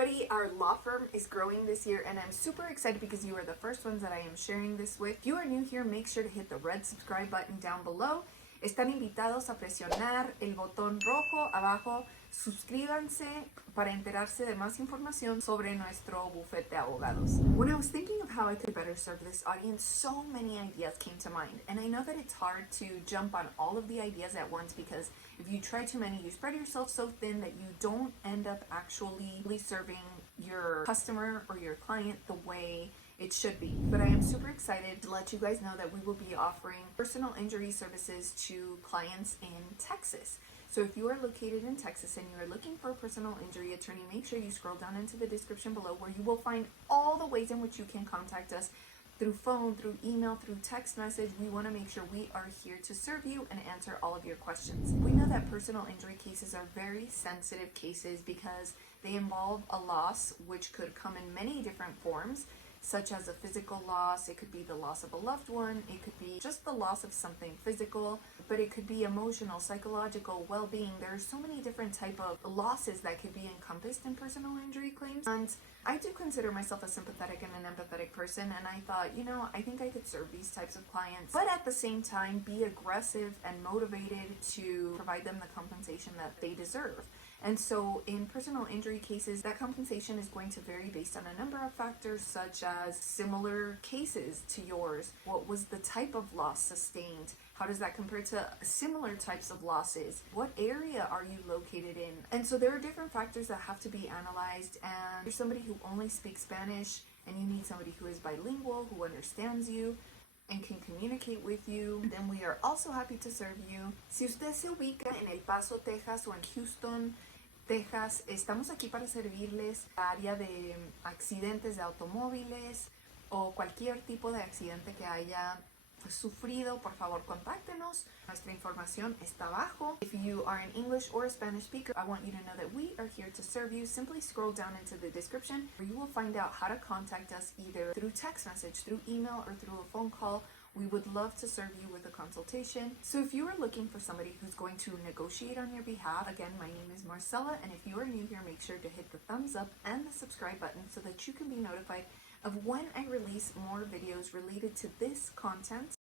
everybody, our law firm is growing this year and I'm super excited because you are the first ones that I am sharing this with. If you are new here, make sure to hit the red subscribe button down below. Están invitados a presionar el botón rojo abajo. Suscríbanse para enterarse de más información sobre nuestro bufete de abogados. When I was thinking of how I could better serve this audience, so many ideas came to mind. And I know that it's hard to jump on all of the ideas at once because if you try too many, you spread yourself so thin that you don't end up actually serving your customer or your client the way it should be. But I am super excited to let you guys know that we will be offering personal injury services to clients in Texas. So if you are located in Texas and you are looking for a personal injury attorney, make sure you scroll down into the description below where you will find all the ways in which you can contact us through phone, through email, through text message. We want to make sure we are here to serve you and answer all of your questions. We know that personal injury cases are very sensitive cases because they involve a loss which could come in many different forms, such as a physical loss. It could be the loss of a loved one. It could be just the loss of something physical, but it could be emotional, psychological, well-being. There are so many different type of losses that could be encompassed in personal injury claims. And I do consider myself a sympathetic and an empathetic person, and I thought, you know, I think I could serve these types of clients, but at the same time be aggressive and motivated to provide them the compensation that they deserve. And so in personal injury cases, that compensation is going to vary based on a number of factors, such as similar cases to yours. What was the type of loss sustained? How does that compare to similar types of losses? What area are you located in? And so there are different factors that have to be analyzed. And if you're somebody who only speaks Spanish and you need somebody who is bilingual, who understands you and can communicate with you, then we are also happy to serve you. Si usted se ubica en El Paso, Texas o en Houston, Texas, estamos aquí para servirles área de accidentes de automóviles o cualquier tipo de accidente que haya sufrido. Por favor, contáctenos. Nuestra información está abajo. If you are an English or a Spanish speaker, I want you to know that we are here to serve you. Simply scroll down into the description where you will find out how to contact us either through text message, through email, or through a phone call. We would love to serve you with a consultation. So if you are looking for somebody who's going to negotiate on your behalf, again, my name is Marcella, and if you are new here, make sure to hit the thumbs up and the subscribe button so that you can be notified of when I release more videos related to this content.